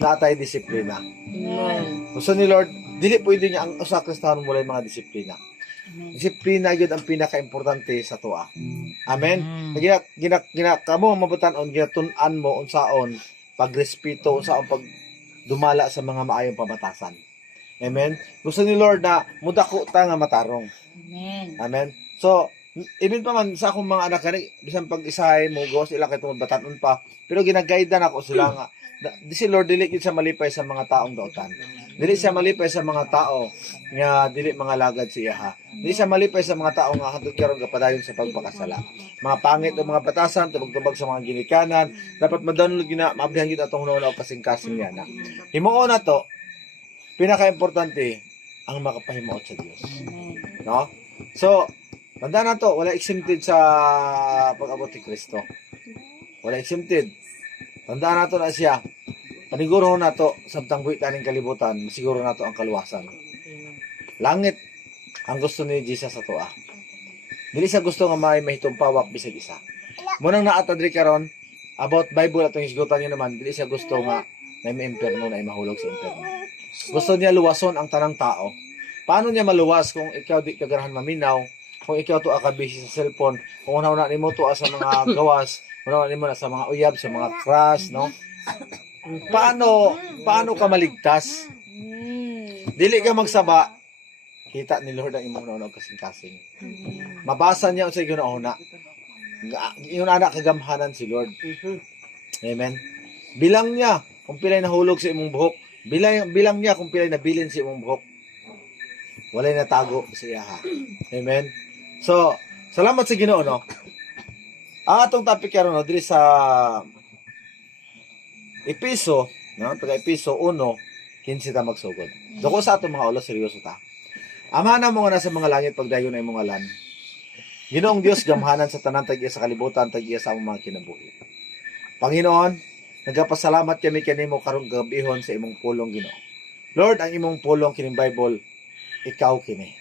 na atay disiplina. Amen. Gusto ni Lord, dili pwede nga ang usa ka Kristiyano wala mga disiplina. Disiplina yun ang pinaka-importante sa tuwa. Amen. Kamo mabutanon ginatun-an mo unsaon pagrespeto, unsaon pag dumala sa mga maayong pamatasan. Amen. Gusto ni Lord na mudako ta nga matarong. Amen. Amen. So, even pa man sa akong mga anak kani bisan pag isahay mo gawas ila kay tungod batanon pa, pero ginagaydan ako sila nga di si Lord dili gid sa malipay sa mga taong dautan. Dili siya malipay sa mga tao nga dili mga lagad siya ha. Dili siya malipay sa mga tao nga hangtod karon gapadayon sa pagpakasala. Mga pangit o mga batasan tubag-tubag sa mga ginikanan, dapat madanlog gina maabrihan gid atong hunaw kasing-kasing niya na. Himuon na to, pinaka-importante ang makapahimuot sa Dios. No? So, tandaan na to, wala exempted sa pag-abot ni Kristo. Wala exempted. Tandaan na to na siya. Paniguro na to, sabtang buwit kaning kalibutan, masiguro na to ang kaluwasan. Langit ang gusto ni Jesus sa toa. Dili siya gusto nga may mahitong pawak bisag isa. Munang naatadri karon about Bible atong hisgutan niya naman, dili siya gusto nga may impierno na mahulog sa impierno. Gusto niya luwason ang tanang tao. Paano niya maluwas kung ikaw di ka ganahan maminaw, kung ikaw to ka busy sa cellphone, kung una nimo to sa mga gawas, una nimo na sa mga uyab, sa mga crush, no? Paano ka maligtas? Dili ka magsaba, kita ni Lord ang imong naunang kasing-kasing. Mabasa niya sa ginauna. Yung anak kagamhanan si Lord. Amen. Bilang niya kung pilay nahulog sa imong buhok. Bilang niya kung pilay nabilin sa imong buhok. Walay natago sa iya ha. Amen. So, salamat sa Ginoo no. Ang atong topic karon no diri sa Episo, no? Taga Episo 1:15 ta magsugod. Dako sa atong mga ulo seryoso ta. Ama na mo nga nasa mga langit pagdayon na imong ngalan. Ginoong Dios gamhanan sa tanan tag-iya sa kalibutan tag-iya sa among mga kinabuhi. Panginoon, nagapasalamat kami kanimo karong gabihon sa imong pulong Ginoo. Lord, ang imong pulong kining Bible ikaw kini.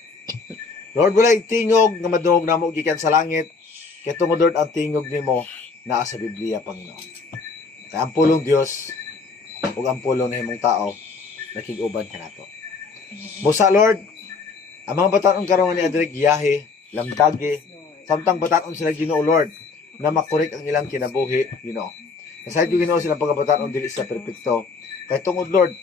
Lord, walay tingog nga madungog namo gikan sa langit. Kay tungod Lord ang tingog nimo naa sa Biblia Panginoon. Kaya ang pulong Dios ug ang pulong ng imong tao nakig-uban kanato. Busa Lord, ang mga batanon karon ni adre giyahe, lamdagi, samtang batanon sila Ginoo Lord na makorek ang ilang kinabuhi, Ginoo. Kasayod yung Ginoo silang pagabatanon dili sa perpekto. Kay tungod Lord,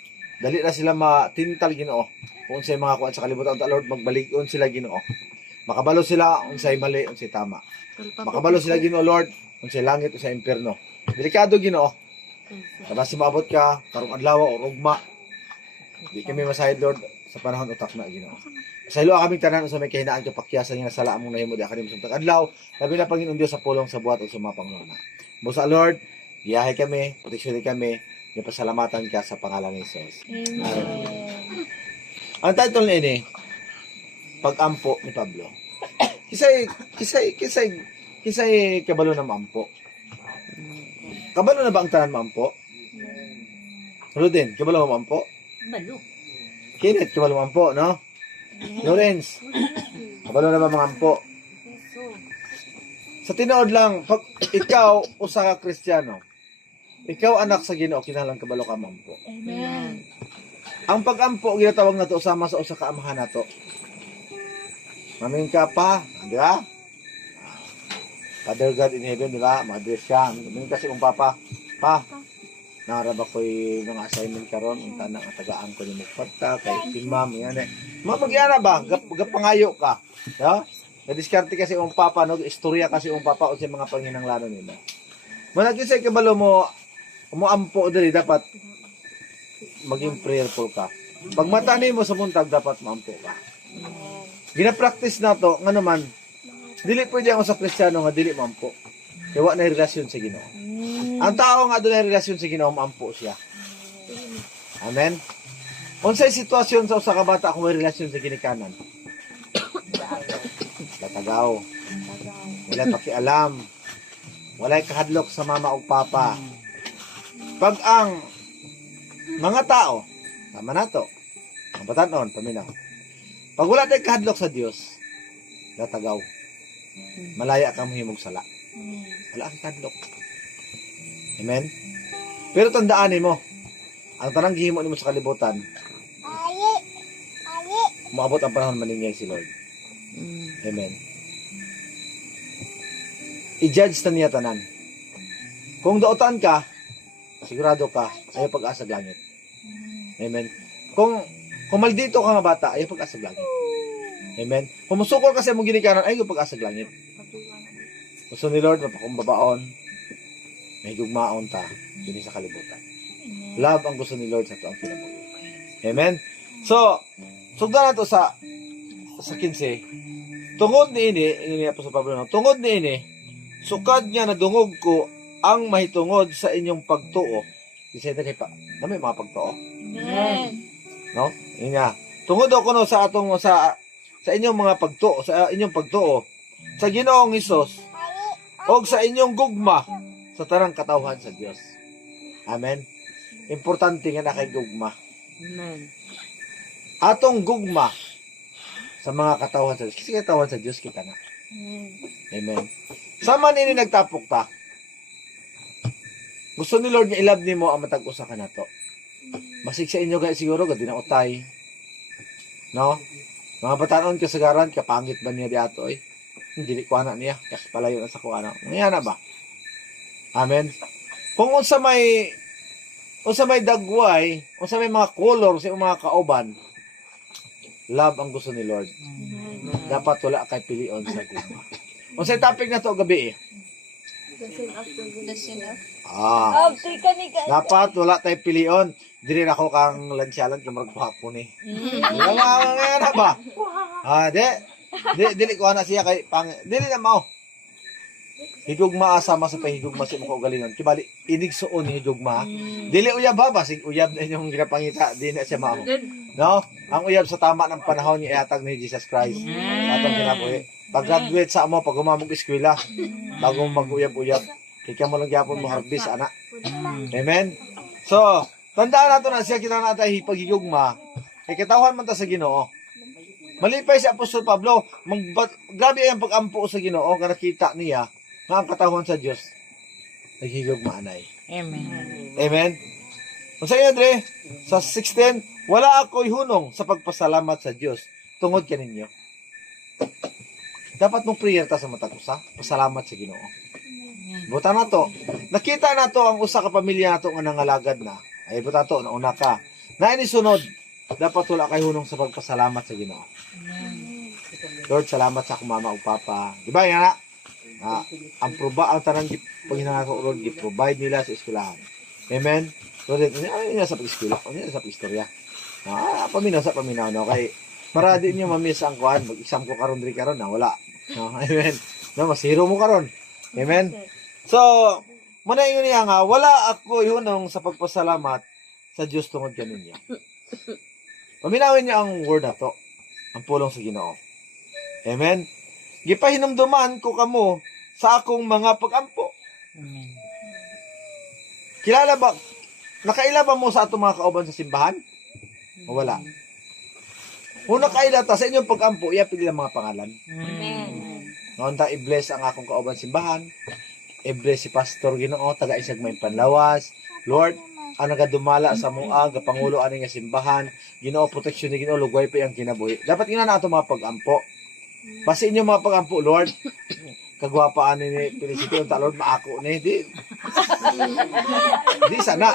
dali na sila matintal Ginoo. Kung unsay mga kuan sa kalibutan ta Lord, magbalig-on sila Ginoo. Makabalo sila unsay mali, unsay tama. Makabalo sila Ginoo Lord, unsay langit unsay impierno. Delikado Ginoo. Kada si maabot ka karong adlaw o rugma. Di kami masayod Lord sa panahon utak na Ginoo. Sa ilo kami tanan sa may kahinaan kapakyasan nga sala among nahimo di kami sa adlaw. Labi na Panginoon Dios sa pulong sa buhat o sa mga pangunahon. Busa Lord, giyahe kami, proteksyon kami, pasalamatan ka sa pangalan ni Jesus. Amen. Ang title ni Pag-ampo ni Pablo. Kisay kabalo na maampo. Kabalo na ba ang tanan maampo? Rudin, kabalo maampo? Balo. Kenneth, kabalo maampo, no? Lawrence, kabalo na ba maampo? Sa tinuod lang, pag ikaw usa ka Kristiyano, ikaw anak sa Ginoo, kinahanglan kabalo ka maampo. Amen. Ang pag-ampo ginatawag nato usama sa usa ka amahan nato. Maming ka pa, di ba? Father God in heaven, di ba? Mother siya. Maming kasi mong papa, pa, naraba ko'y mga assignment karon unta nang atagaan ko ni Mugpagta, kay Timam, yan eh. Magyana ba? Gapangayo ka. Ya? Na-diskarte kasi mong papa, no? Istorya kasi mong papa o sa mga panginanglanon nila. Managin sa ikabalo mo, umuampo dali, dapat maging prayerful ka. Pag matani mo sa buntag, dapat maampo ka. Gina-practice na to, nga naman, dili pwede ako sa Kristiyano nga dili maampo. Kaya wala na relasyon sa Ginoo. Ang tao nga doon na relasyon sa Ginoo, maampo siya. Amen? Unsay sitwasyon sa usa ka bata kung may relasyon sa ginikanan? Latagaw. Wala pakialam. Wala kahadlok sa mama o papa. Pag ang mga tao, tama na to, ang batanon, paminaw. Pag wala tayong kahadlok sa Diyos, latagaw. Malaya kang mahimog sala. Wala kang kahadlok. Amen? Pero tandaan mo, ang tanang gihimo nimo sa kalibutan, maabot ang panahon maningay si Lord. Amen. I-judge na niya tanan. Kung dautan ka, sigurado ka, ayaw pag-asa sa langit. Amen. Kung maldito ka nga bata, ayaw pag-asa sa langit. Amen. Kung musukol ka sa mong ginikanan, ayaw pag-asa sa langit. Gusto ni Lord, mapakumbabaon, may gugmaon ta, yun sa kalibutan. Love ang gusto ni Lord sa ito ang kinabuhi. Amen. So, sugdan na to sa 15. Tungod ni ini po sa Pablo, tungod ni ini, sukad niya na dungog ko ang mahitungod sa inyong pagtuo. Isa ito kay pa, na may mga pagtuo. Amen. No? Yun nga. Tungod ako no sa inyong mga pagtuo, sa inyong pagtuo, sa Ginoong Hesus, o sa inyong gugma sa tarang katawhan sa Dios. Amen. Importante nga na kay gugma. Amen. Atong gugma sa mga katawhan sa Diyos. Kasi katawhan sa Diyos kita na. Amen. Sama nini nagtapok ta. Gusto ni Lord nga ilab nimo ang matag usa ka nato. Masig sa inyo guys siguro gadi na utay. No? Mga batanon kasagaran kapangit ba niya di ato eh. Dili ko ana niya kasi palayo na sa kuana. Ngayon na ba? Amen. Kung unsa may dagway, unsa may mga color sa mga kauban, love ang gusto ni Lord. Dapat wala kay pilion sa gugma. Unsay topic na to gabi eh? Dapat wala tay pilion. Dili na ako kang lansyalan kay marag hapon eh. Nga na ba? Dili ko ana siya kay dili na mao. Higugma asama sa pahigugma sa imong kaugalingon. Kibali inigsuon ni higugma. Dili uyab ba basig uyab na inyong ginapangita, di na siya mao. No? Ang uyab sa tama ng panahon ni ihatag ni Jesus Christ. Atong kinabuhi. Pag-graduate sa amo, pag umamog eskwela, bago mag-uyab-uyab, kaya mo lang gyapon mo harbis, anak. Amen? So, tandaan nato na siya kita natin hipagigugma, kay katawhan man ta sa Ginoo. Malipay si Apostol Pablo, grabe ang pag-ampo sa Ginoo, kaya nakita niya, nga ang katawhan sa Diyos, naghigugma anay. Amen. Amen? Kung sa iyo, Dre, sa 16, wala ako'y hunong sa pagpasalamat sa Diyos, tungod ka ninyo. Dapat mong prayer ta sa matag usa, pasalamat sa Ginoo. Buta na to. Nakita na to ang usa ka pamilya nato nga nangalagad na. Ay buta to, nauna ka. Na ini sunod, dapat wala kay hunong sa pagpasalamat sa Ginoo. Lord, salamat sa akong mama ug papa. Di ba yan? Ang tanang paghinangako Lord, gi-provide nila sa eskwelahan. Amen. Lord, ay sa pag-eskwela, ay sa pag-istorya. Paminaw no kay para di niyo ma-miss ang kuan, mag-exam ko karon diri karon na wala. No, amen. No, masiro mo karon. Amen. So, muna yun niya nga, wala ako hunong sa pagpasalamat sa Diyos tungod kaninyo. Paminawin niya ang word na to, ang pulong sa Ginoo. Amen. Gipahinumduman ko kamo sa akong mga pag-ampo. Amen. Kilala ba, nakaila ba mo sa atong mga kauban sa simbahan? O wala? Kung nakaila ta sa inyong pag-ampo, iyapili lang mga pangalan. Amen. Noon ta i-bless ang akong kauban simbahan. I-bless si Pastor Ginoo, taga Isag May Panlawas. Lord, ang nagadumala sa mua, gapangulo ani nga simbahan. Ginoo, proteksyon ni Ginoo, lugway pa ang kinabuhi. Dapat ina na ato mga pag-ampo. Basta inyong mga pag-ampo, Lord. Kagwapaan ni Felicity, unta Lord, maako ni. Di sana.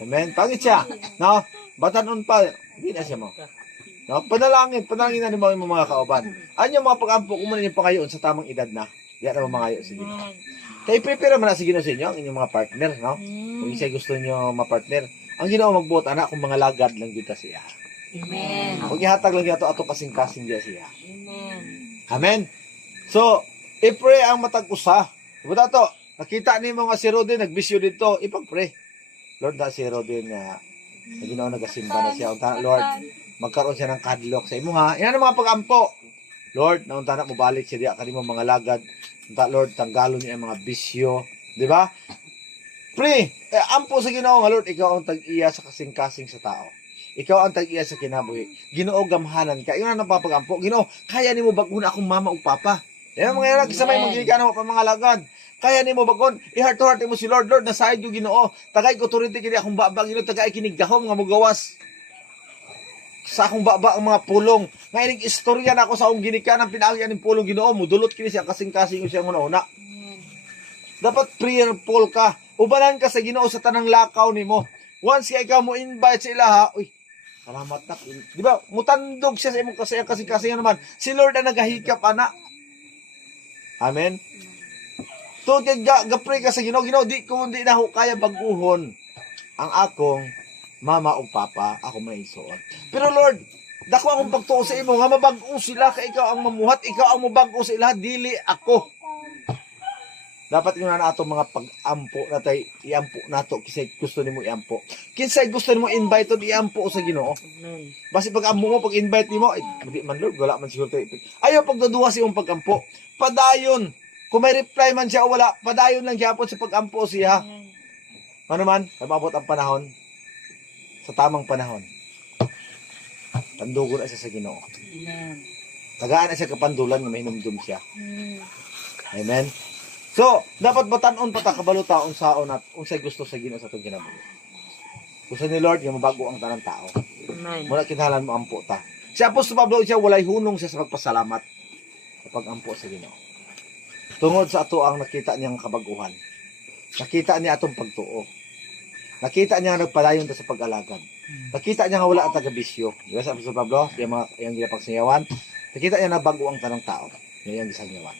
Amen. Pangit siya. No? Batanon pa. Di na siya mo. No, panalangin na ni mga kauban. Anyo mga pag-ampo kung man yung pangayon sa tamang edad na. Di na mangayo sa Ginoo. Kaya prepare man na sa Ginoo sa inyo ang inyong mga partner, no? Kung isa gusto niyo ma-partner, ang Ginoo magbuot ana kung mga lagad lang gyud ta siya. Amen. Kung ihatag lang yato ato kasing-kasing dia siya. Amen. Amen. So, i-pray ang matag usa. Buta to, nakita nimo nga si Rodin nagbisyo dito, ipag-pray. Lord, da si Rodin nga Ginoo nagasimba na siya. Unta Lord, magkaroon siya ng kadlok sa imo ha. Yan ang mga pag-ampo. Lord, naunta na mo balik siya diya kanimo mga lagad. Unta Lord, tanggalon niya ang mga bisyo, di ba? Pray, ampo sa Ginoo nga Lord, ikaw ang tag-iya sa kasing-kasing sa tao. Ikaw ang tag-iya sa kinabuhi. Ginoo gamhanan ka. Ingon ang papagampo. Ginoo, kaya nimo baguna akong mama ug papa. Yan mga yan, sa may magiging mo pa mga lagad. Kaya nimo bagon, i-heart to heart mo si Lord, Lord, nasayod yung Ginoo. Tagay ko authority kini akong baba, Ginoo, tagay kinigdahom nga mugawas. Sa akong baba ang mga pulong. Nga istorya na ako sa akong ginikanan, pinagyan ng pulong Ginoo, mudulot kini siya kasing-kasing siya una. Dapat prayerful ka. Ubanan ka sa Ginoo sa tanang lakaw nimo. Once ikaw mo invite sa ilaha, uy, salamat na. Di ba? Mutandog siya sa imong kasing-kasing naman. Si Lord ang nagahikap, ana. Amen. So, gapray ka sa Ginoo. Ginoo, di na ako kaya baguhon ang akong mama o papa, ako maisuon. Pero Lord, dako akong pagtuo sa imo, nga mabag-o sila, ka ikaw ang mamuhat, ikaw ang mabag-o sa ila, dili ako. Dapat yun na ato mga pag-ampo na tayo, iampo na to, kisay gusto nimo iampo. Kinsay gusto nimo invite to, iampo sa Ginoo. Basi pag-ampo mo, pag-invite nimo, ay, hindi man Lord, wala man siguro tayo. Ayaw pagdaduwa sa iyong pag-ampo. Padayon. Kung may reply man siya o wala, padayon lang siya po sa pag-ampo siya. Ano man, mababot ang panahon, sa tamang panahon. Tandugo na siya sa Ginoo. Tagaan na siya kapandulan nga mahinumdum siya. Amen. So, dapat batanon pa ta kabalo taon saon at unsay gusto sa Ginoo sa atong kinabuhi. Gusto ni Lord nga mabago ang tanang tao. Amen. Muna kinahanglan mo ampo ta. Si Apostol Pablo siya walay hunong siya sa pagpasalamat kapag ampo sa Ginoo. Tungod sa ato ang nakita niyang kabaguhan. Nakita niya atong pagtuo. Nakita niya nga nagpadayon ta sa pag-alagad. Nakita niya nga wala ang taga-bisyo. Di ba sa Apostol Pablo, yung ginapagsinyawan, nakita niya na bago ang tanang tao. Yan yung gisangyawan.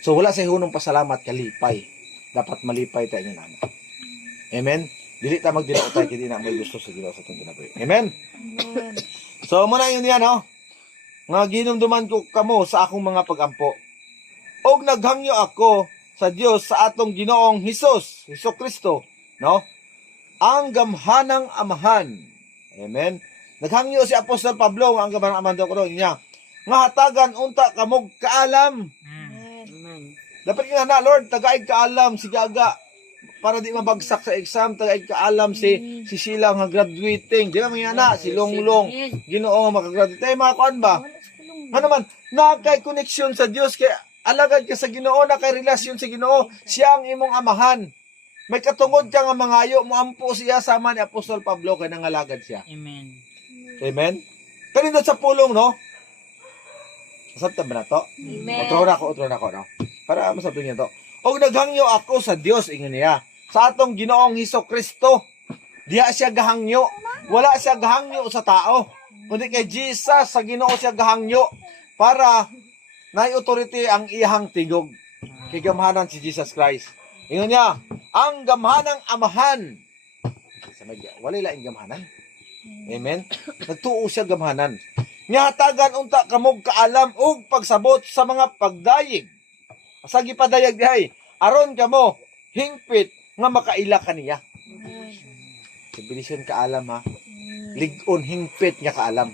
So wala sa hunong pasalamat, kalipay. Dapat malipay tayo ng nana. Amen? Dili ta magdinao tayo, hindi na may gusto sa Ginoo sa itong kinabuhi. Amen? So muna yun yan, no? Nga ginumduman ko kamo sa akong mga pag-ampo. Og naghangyo ako sa Dios sa atong Ginoong Hesus Kristo, no? Ang gamhanang amahan. Amen? Naghangyo si Apostol Pablo, ang gamhanang amahan daw ko niya. Nga hatagan unta kamog kaalam. Dapat nga na, Lord, tagaig kaalam si Gaga para di mabagsak sa exam, tagaig kaalam si Sheila nga graduating. Di ba mga na, si Longlong, Ginoo makagraduate. Tayo mga kuan ba? Ano man, nakay connection sa Dios, kay alagad ka sa Ginoo, nakay relasyon sa Ginoo, siya ang imong amahan. May katungod ka nga mangayo, muampo siya sama ni Apostol Pablo, kay nangalagad siya. Amen. Amen? Kanindot sa pulong, no? Masabta ba na to? Amen. Otro na ako, no? Para masabta niya to. Og naghangyo ako sa Dios, ingon niya. Sa atong Ginoong Hesukristo. Diya siya gahangyo. Wala siya gahangyo sa tao. Kundi kay Jesus, sa Ginoo siya gahangyo. Para na authority ang iyang tigog. Kay gamhanan si Jesus Christ. Ingon niya, ang gamhanang amahan. Wala laing gamhanan. Amen? Nagtuo siya gamhanan. Nyatagan unta kamog kaalam ug pagsabot sa mga pagdayig. Sa gipadayag dihay, aron kamo hingpit nga makaila kaniya. Sibilisyon kaalam ha. Ligon hingpit nga kaalam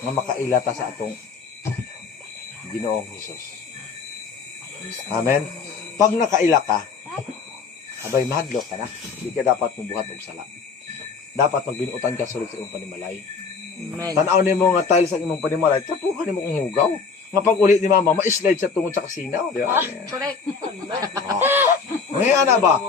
nga makaila ta sa atong Ginoong Hesus. Amen. Pag nakaila ka, abay mahadlok ka na. Hindi ka dapat mubuhat og sala. Dapat magbinutan ka sulod sa imong panimalay. Amen. Tanaw nimo nga tiles sa imong panimalay, trapuhan nimo kung hugaw. Nga pag uli ni mama, ma-slide siya tungod sa kasinaw, di ba? Correct. Ngayon na ba?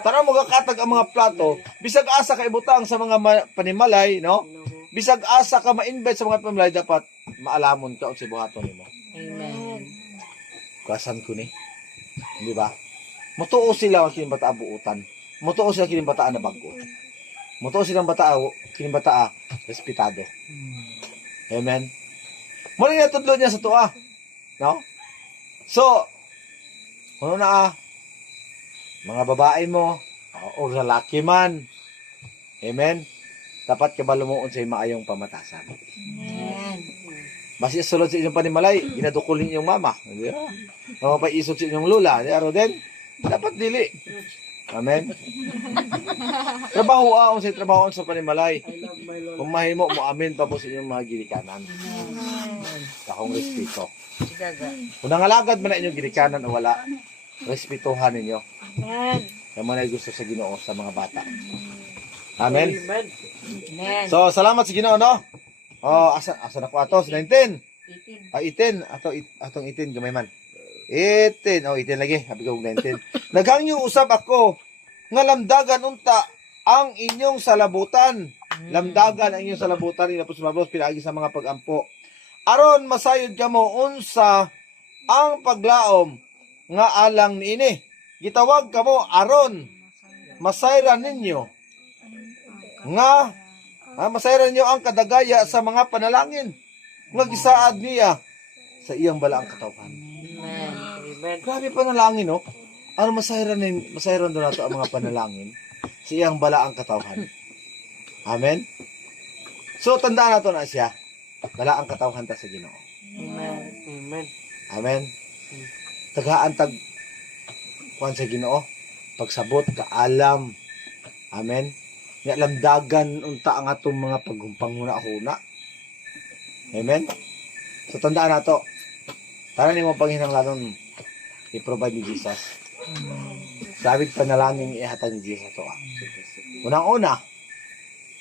Tanaw mo kakatag ang mga plato, bisag asa ka ibutang sa mga panimalay, no? Bisag asa ka ma-invite sa mga panimalay, dapat maalamon ka o si buhaton nimo. Amen. Kasan ko ni. Di ba? Mutuo sila ang kinibata buutan. Mutuo sila kinibata na bago. Mutuo silang kinibata respetado. Amen. Muli na tudlo niya sa tuwa. No? So, ano na mga babae mo, o lalaki man, amen, dapat kabalo mo unsay maayong pamatasan. Amen. Basi sulod sa inyong panimalay, ginadukulin inyong mama. Di ba? Mga paisog sa inyong lula. Di araw din, dapat dili. Amen. Trabaho unsay trabaho sa panimalay. Kung mahimo mo amin pa po sa inyong mga ginikanan. Akong respeto. Kung nangalagad man na inyong ginikanan o wala, respetuhan ninyo. Amen. Kaya mo na gusto sa Ginoo sa mga bata. Amen. Amen. So, salamat sa Ginoo, no? Oh, asa na ko ato? Sa 19? 18. Atong 18, gamay man. 18. Oh, 18 lagi. Habi ko 19. Naghangyo usab ako nga lamdagan unta ang inyong salabutan. Lamdagan ang inyong salabutan ina po sumabos pinaagi sa mga pagampo. Aron masayod kamo unsa ang paglaom nga alang niini. Gitawag kamo aron masayran ninyo nga masayran ninyo ang kadagaya sa mga panalangin nga gisaad niya sa iyang balaang katawhan. Amen. Amen. Grabe panalangin, no? Ano masayran daw nato ang mga panalangin sa iyang balaang katawhan. Amen? So, tandaan nato na siya. Balaang katawhan ta sa Ginoo. Amen. Amen. Amen? Tagaan tag kuan sa Ginoo. Pagsabot, kaalam. Amen? Nga lamdagan unta ang atong mga paghumpang huna-huna. Amen? So, tandaan nato. Tara ni mo panghinanglanon i-provide ni Jesus. Sabit panalangin ihatag ni Jesus to. Unang-una,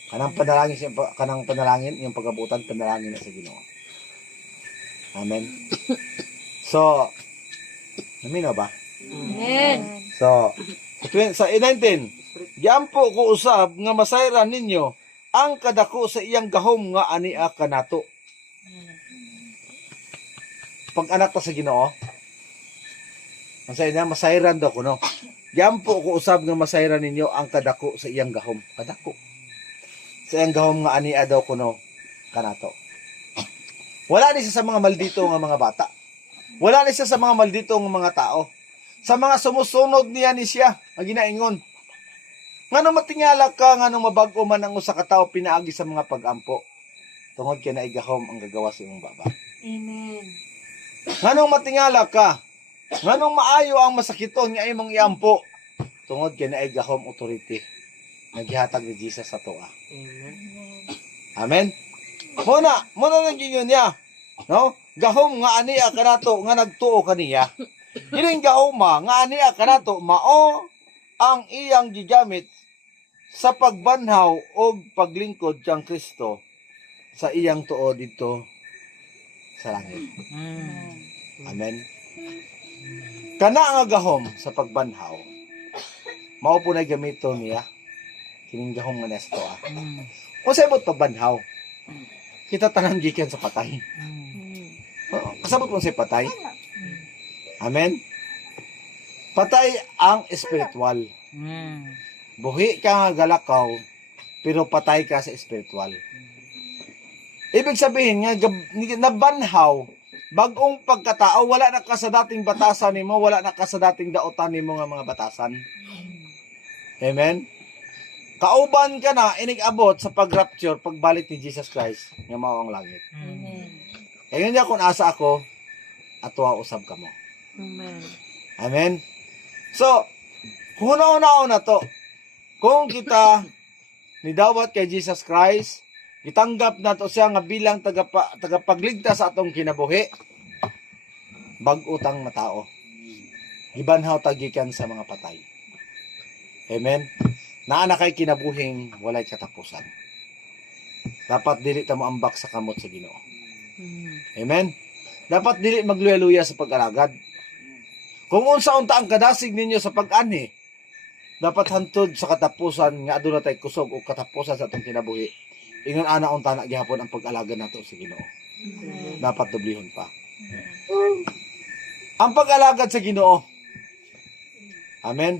kanang panalangin, yung pagabutan panalangin na sa Ginoo. Amen. So, naminaw ba? Amen. So, sa 19, giampo ko usab nga masayran ninyo ang kadako sa iyang gahom nga ania kanato. Pag anak ta sa Ginoo, masayran daw ko, no? Giampo ko usab nga masayran ninyo ang kadako sa iyang gahom. Kadako. Sa iyang gahom nga ania daw ko, no? Kanato. Wala ni siya sa mga maldito nga mga bata. Wala ni siya sa mga maldito nga mga tao. Sa mga sumusunod niya ni siya, ang ginaingon. Ngano matingala ka, ngano mabago man ang usa ka tawo pinaagi sa mga pagampo. Tungod kay naigahom ang gagawa sa imong baba. Amen. Nganong matingala ka? Nganong maayo ang masakiton nga imong iampo? Tungod kay naay gahom authority. Naghihatag ni Jesus sa toa. Amen. Amen. Muna nang gingon niya, no? Gahom nga ania kanato nga nagtuo kaniya. Ining gahoma nga ania kanato mao ang iyang gigamit sa pagbanhaw o paglingkod kang Kristo sa iyang tuo dito sa langit. Amen. Kana nga gahom sa pagbanhaw, mao po na gamito niya, kining gahom nga nasa toa. Kung sa ibot pagbanhaw, kita tanang gikan sa patay. Kasabot mo sa patay. Amen. Patay ang spiritual. Buhi ka nga galakaw, pero patay ka sa spiritual. Ibig sabihin nga, nabanhaw, bagong pagkatao, wala na ka sa dating batasan nimo, wala na ka sa dating daotan nimo nga mga batasan. Amen? Kauban ka na, inig-abot sa pag-rapture, pagbalik ni Jesus Christ, nga mao ang langit. Amen. Kaya nga kung asa ako, atwa usab ka mo. Amen. Amen? So, huna-una na to, kung kita nidawat kay Jesus Christ, gitanggap nato siya nga bilang tagapagligtas sa atong kinabuhi, bag-utang matao. Gibanhaw tagikan sa mga patay. Amen? Naa kay kinabuhing walay katapusan. Dapat dili ta moambak sa kamot sa Ginoo. Amen? Dapat dili magluya-luya sa pag-alagad. Kung unsa unta ang kadasig ninyo sa pag-ani, dapat hantod sa katapusan nga aduna tay kusog o katapusan sa atong kinabuhi. Ingon ana unta na gihapon ang pag-alagad nato sa Ginoo. Dapat dublihon pa. Ang pag-alagad sa Ginoo. Amen.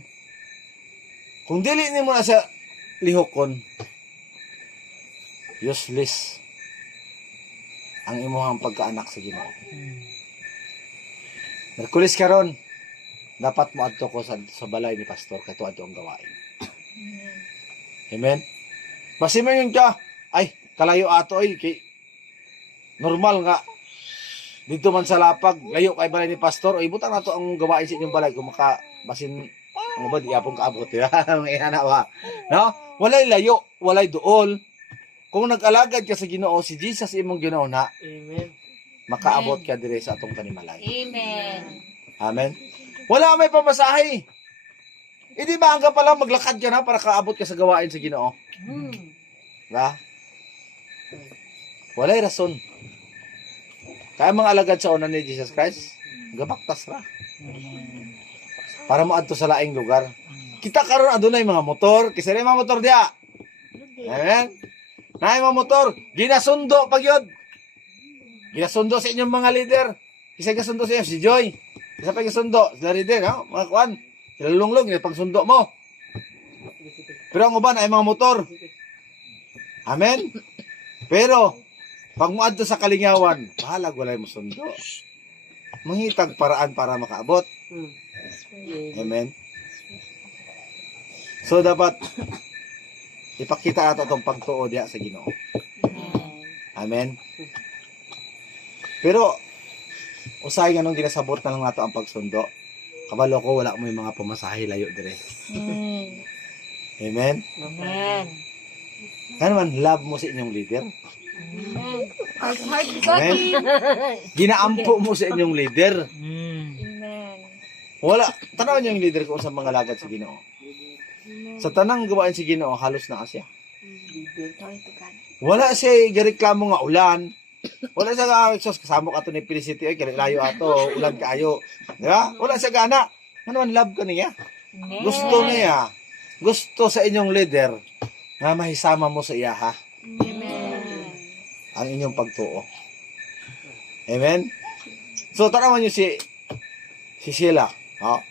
Kung dili nimo na sa lihokon, useless ang imong pagkaanak sa Ginoo. Merkulis karon, dapat mo adto ko sa balay ni pastor kay tuad ang gawain. Amen. Basi man yun ka, ay kalayo ato ay kay normal nga dito man sa lapag, layo kay balay ni pastor, ay butang nato ang gawain sa inyong balay kung maka basin ang ba di apong kaabot ya. Mahina ba? No? Walay layo, walay duol. Kung nag-alagad ka sa Ginoo, si Jesus imong Ginoo na, Amen. makaabot ka dire sa atong panimalay. Amen. Amen. Wala may pamasahe. Hindi ba hanggang pala maglakad ka na para kaabot ka sa gawain sa Ginoo? Ba? Walay rason. Kaya mga alagad sa una ni Jesus Christ, gabaktas ra. Para moadto sa laing lugar. Kita karon adunay mga motor, kisa rin mga motor diya. Amen. Naay mga motor, ginasundo pag yun. Ginasundo sa inyong mga leader. Kisa gasundo sa inyo, si Joy. Kisa pa gasundo, sila leader, ha? Mga kuan. Sila lunglong, pagsundo mo. Pero ang uban ay mga motor. Amen. Pero, pag muadto sa kalingawan, bahala walay mo sundo. Mangitag paraan para makaabot. Amen. So, dapat ipakita nato itong pagtuo diya sa Ginoo. Amen. Pero, usay nga nung ginasabot na lang nato ang pagsundo. Kabalo ko, wala mo yung mga pumasahe layo dire. Amen. Amen. Ano man, love mo sa inyong leader. Heart, Amen. Ginaampo mo sa inyong leader. Amen. Wala, tanaw niyo yung leader ko sa mga lagad sa Ginoo. Sa tanang gawain sa Ginoo, halos na siya. Wala siya gareklamo nga ulan. Wala siya nga, sos, kasama ka ito ni Felicity, ay, layo ato, ulan kaayo. Di ba? Wala siya gana. Ano man, love ka niya. Amen. Gusto niya. Gusto sa inyong leader na mahisama mo sa iya, ha? Amen. Ang inyong pagtuo. Amen? So, tanawan niyo si Sheila. Ha?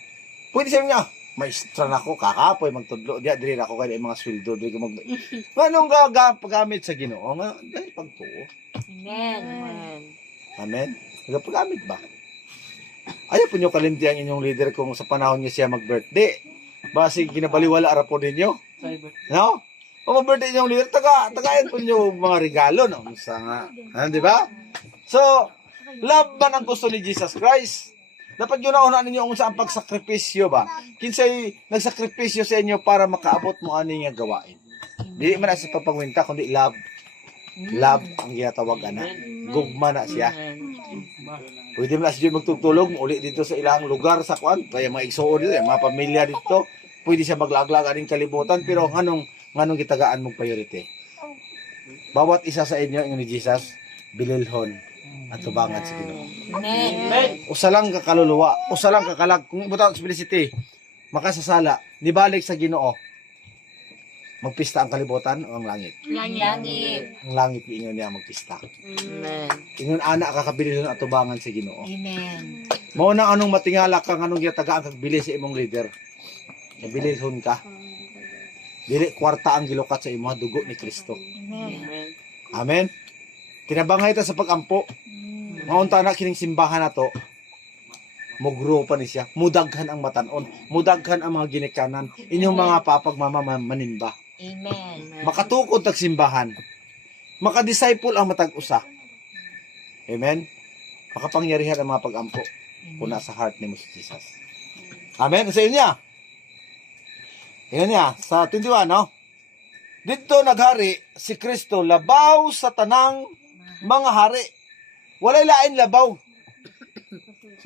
Pwede sabi niya, maestra na ako, kakapoy, magtudlo. Diya, dili na ako kaya yung mga sweldo. Dili ko mag... Anong paggamit sa Ginoo? Nga, dahil pagtuo. Amen. Amen. Amen? Nagpagamit ba? Ayaw po nyo kalindi ang inyong leader kung sa panahon niya siya mag-birthday. Basi ginabaliwala ara po ninyo. No? Kung mag-birthday inyong leader, tagayan po nyo mga regalo. No? Sa nga. Ano, di ba? So, love man ang gusto ni Jesus Christ. Dapat yun na ninyo kung saan pagsakripisyo ba? Kinsay nagsakripisyo sa inyo para makaabot mo ano yung gawain. Hindi man na sa papangwinta, kundi love. Love ang ginatawag na. Gugma na siya. Pwede mo na siya magtutulog, uli dito sa ilang lugar sa kwan, kaya mga igsoon dito, mga pamilya dito, pwede siya maglaglag aning kalibutan, pero nganong gitagaan mong priority? Bawat isa sa inyo, yung ni Jesus, bililhon at tubangan sa Ginoo. Amen. Usa lang kakaluluwa, usa lang kakalag, kung ibutan sa Felicity, makasasala, nibalik sa Ginoo, magpista ang kalibutan o ang langit? Langit. Ang langit ingon niya magpista. Amen. Ingon ana kakabilin at tubangan sa Ginoo. Amen. Mao na anong matingala ka nganong gitagaan kag bili sa imong leader. Nabilihon ka. Dili kwarta ang gilukat sa imong dugo ni Kristo. Amen. Amen. Tinabangay ta sa pagampo. Maunta na kining simbahan nato. Mugro pa ni siya. Mudaghan ang matanon. Mudaghan ang mga ginikanan. Inyong mga papagmama maninba. Amen. Makatukod tag simbahan. Makadisciple ang matag-usa. Amen. Makapangyarihan ang mga pagampo. Una sa heart ni Jesus. Amen. Sa inya. Yan niya. Sa 21, no? Dito naghari si Kristo labaw sa tanang mga hari. Walay lain labaw.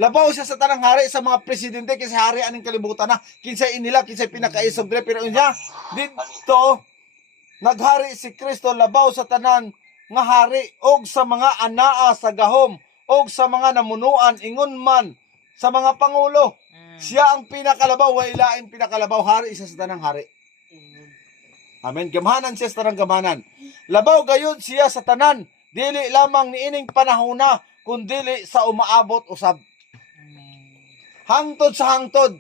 Labaw siya sa tanang hari sa mga presidente kasi hari aning kalibutan na. Kinsay inila, kinsay pinakaisog dire. Pero niya, dito, naghari si Kristo labaw sa tanang nga hari og sa mga anaa sa gahom og sa mga namunuan ingon man sa mga pangulo. Siya ang pinakalabaw, way lain pinakalabaw, hari isa sa tanang hari. Amen. Gamhanan siya sa tanang gamhanan. Labaw gayon siya sa tanan, dili lamang niining panahona, kundili sa umaabot usab. Hangtod sa hangtod.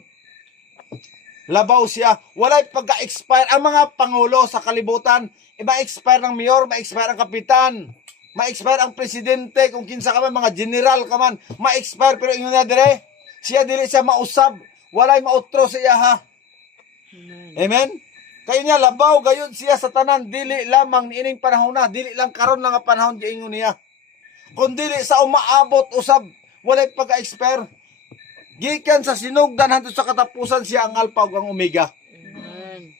Labaw siya. Walay pagka-expire. Ang mga pangulo sa kalibutan, ma-expire ng mayor, ma-expire ang kapitan, ma-expire ang presidente, kung kinsa ka man, mga general ka man, ma-expire, pero ingon na dire, siya dili siya mausab. Walay mautro sa iya, ha? Amen? Kaya niya, labaw gayon siya sa tanan, dili lamang niining panahon na, dili lang karon lang nga panahon giingon niya. Kung dili sa umaabot usab, walay pagka-expire. Gikan sa sinugdan hangtod sa katapusan siya ang alpha ug ang omega. Amen.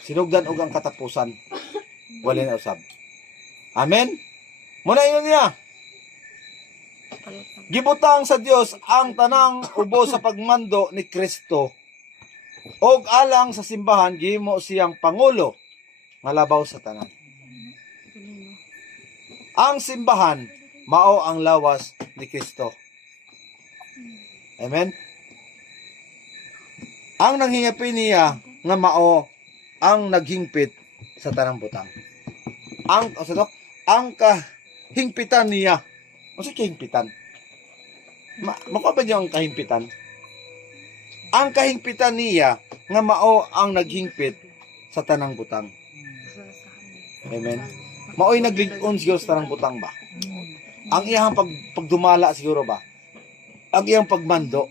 Sinugdan ug ang katapusan. Walay na usab. Amen. Muna ingon niya. Gibutang sa Dios ang tanang ubo sa pagmando ni Kristo. Og alang sa simbahan gihimo siyang pangulo nga labaw sa tanan. Ang simbahan mao ang lawas ni Kristo. Amen? Ang nanghingapi niya nga mao ang naghingpit sa tanang butang. Ang kahingpitan niya. Ano sa kahingpitan? Makuha ba niya ang kahingpitan? Ang kahingpitan niya nga mao ang naghingpit sa tanang butang. Amen. Mao'y nagligon siguro sa tanang butang ba? Ang iyang pagdumala siguro ba? Ang iyang pagmando.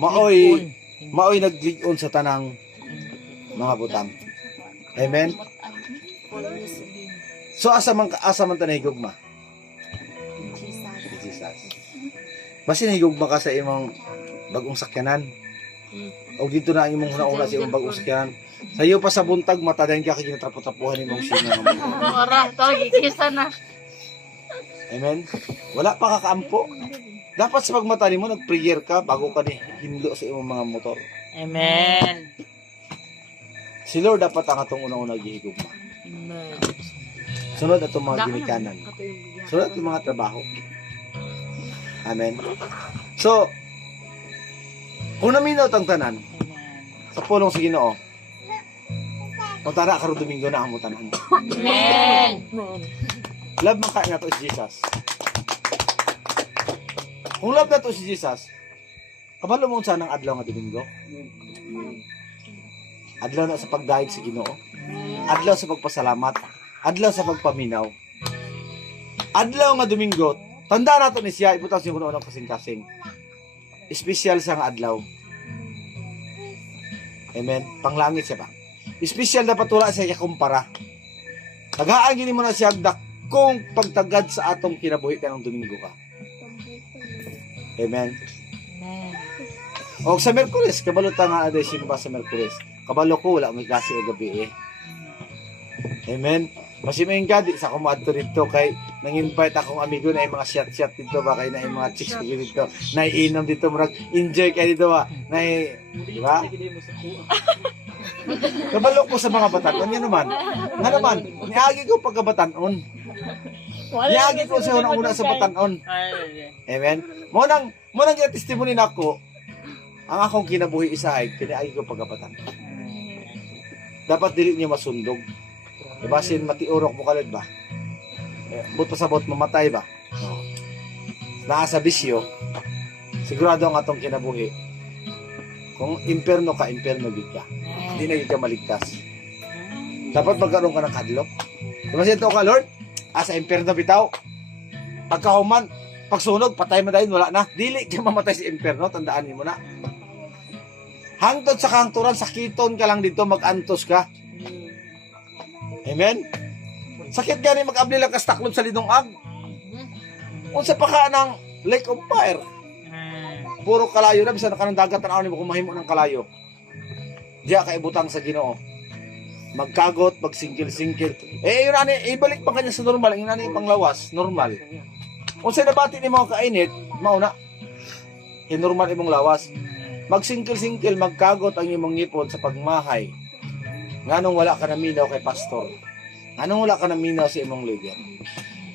Mao'y nagligon sa tanang mga butang. Amen. So asa man tanahigugma? Jesus. Basin higugma ka sa imong bagong sakyanan. O dito na ang imong una sa imong bagong sakyanan. Sa iyo pa sa buntag matadayon ka kay ginatrapo-trapuhan imong sina. Ora, tawag ikisa na. Amen. Wala pa kakaampo. Dapat sa pagmata mo nag-prayer ka bago ka ni hindo sa imong mga motor. Amen. Si Lord dapat ang atong una-una gihigugma. Amen. Sunod atong mga ginikanan. Sunod atong mga trabaho. Amen. So, kung naminaw tang tanan sa pulong sa Ginoo, pagtara karon Domingo na amo tanan. Amen. Love man ka na to si Jesus. Kung love na to si Jesus, kabalo mo unsa nang adlaw nga Domingo? Adlaw na sa pagdayeg sa Ginoo. Adlaw sa pagpasalamat. Adlaw sa pagpaminaw. Adlaw nga Domingo, tanda nato ni siya ibutang sa kuno kasing-kasing. Espesyal sa nga adlaw. Amen. Panglangit siya ba? Espesyal dapat wala siya kumpara. Tagaan gini mo na siya dakong pagtagad sa atong kinabuhi kanang Domingo ka. Amen. Amen. O sa Merkules, kabalo ta nga aday sino ba sa Merkules? Kabalo ko wala may kasi o gabi eh. Amen. Masiming gadi sa kumadto dito kay nang-invite akong amigo na yung mga shot dito ba kay na yung mga chicks ko dito. Naiinom dito murag enjoy kay dito ba. Di ba? Kabalo ko sa mga batanon yan naman. Nga naman, niagi ko pagkabatanon. Niagi ko sa una sa batanon. Amen. Mo nang testimony nako ang akong kinabuhi isa ay kiniagi ko pagkabatan. Dapat dili niya masundog. Diba sin matiurok mo kalad ba? But pasabot mamatay ba? No. Naa sa bisyo, sigurado ang atong kinabuhi. Kung imperno ka, imperno gid ka. Hindi na gid ka maligtas. Dapat magkaroon ka ng kadlok. Diba siya ka, Lord? Sa imperno bitaw. Pagkahuman, pagsunog, patay mo dahil wala na. Dili ka mamatay sa imperno, tandaan mo na. Hangtod sa kangturan, sakiton ka lang dito, mag-antos ka. Amen? Sakit gani mag-abli lang kastaklob sa lidong ag. Unsa pa ka ng Lake of Fire. Puro kalayo na, bisan ka ng dagat, tanaw mo kung mahimo ng kalayo. Diya ka ibutang sa Ginoo. Magkagot, magsingkil-singkil. Yun ani, ibalik pa kanya sa normal. Yung ani panglawas, normal. Unsa nabati ni mga kainit, mauna. Normal imong lawas. Magsingkil-singkil, magkagot ang imong ngipon sa pagmahay. Nganong wala ka naminaw kay pastor? Nganong wala ka naminaw sa imong leader?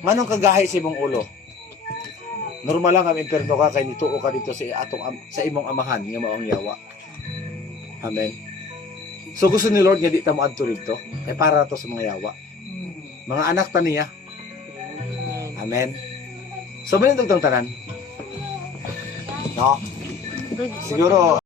Nganong kagahay sa imong ulo? Normal lang ang imperno ka kay nituo ka dito sa imong amahan nga mao ang yawa. Amen. So gusto ni Lord nga di ta moadto dito kay para to sa mga yawa. Mga anak ta niya. Amen. So manindog tang tanan. No? Siguro